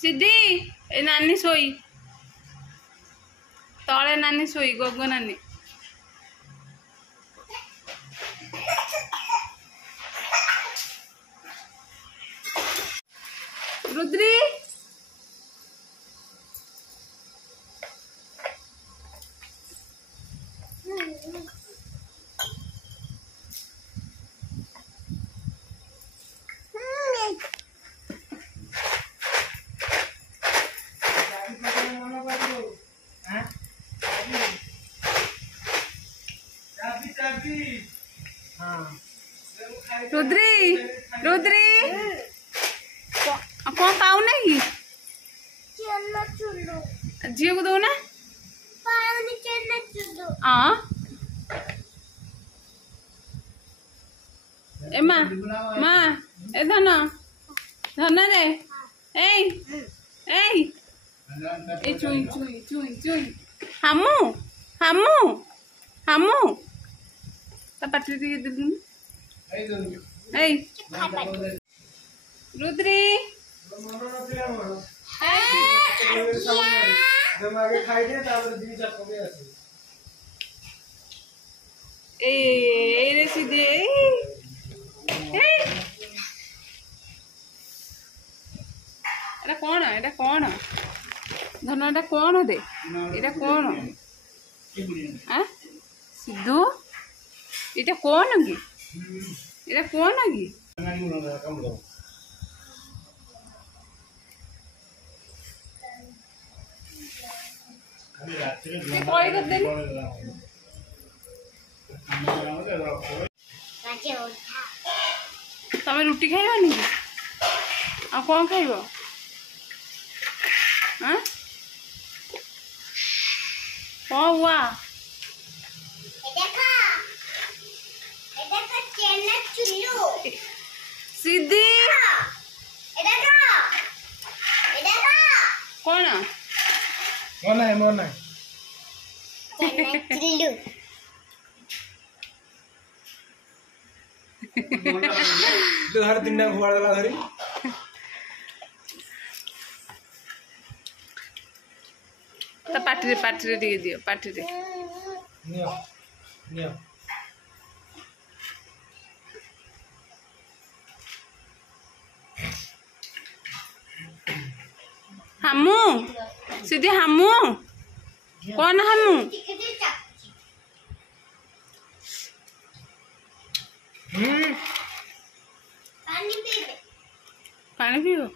सिद्धि ए नानी सोई तले नानी सोई गोगो नानी रुद्री रुद्री रुद्री कौन खाऊ नहीं झील को दो ना हाँ ए माँ माँ ए धन धन रे ए चुई चुई चुई चुई हमू हमू हमू ता पाटी दिए दिलु ए रुद्री ए रे सीधे एटा कौन धन एटा कौन दे एटा कौन सिद्धू एटा कौन की एटा कौन की कोई कर दे तमें रुटी खाइबानी आ कौन खाइब कौन हुआ सीधी कौन मोना हर दिन घुमाड़ देला धरी तो पाटी रे दियो पाटी रे नियो नियो हमू सीधे हमू कौन हमू पानी पियो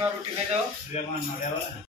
रोटी खाई जाओ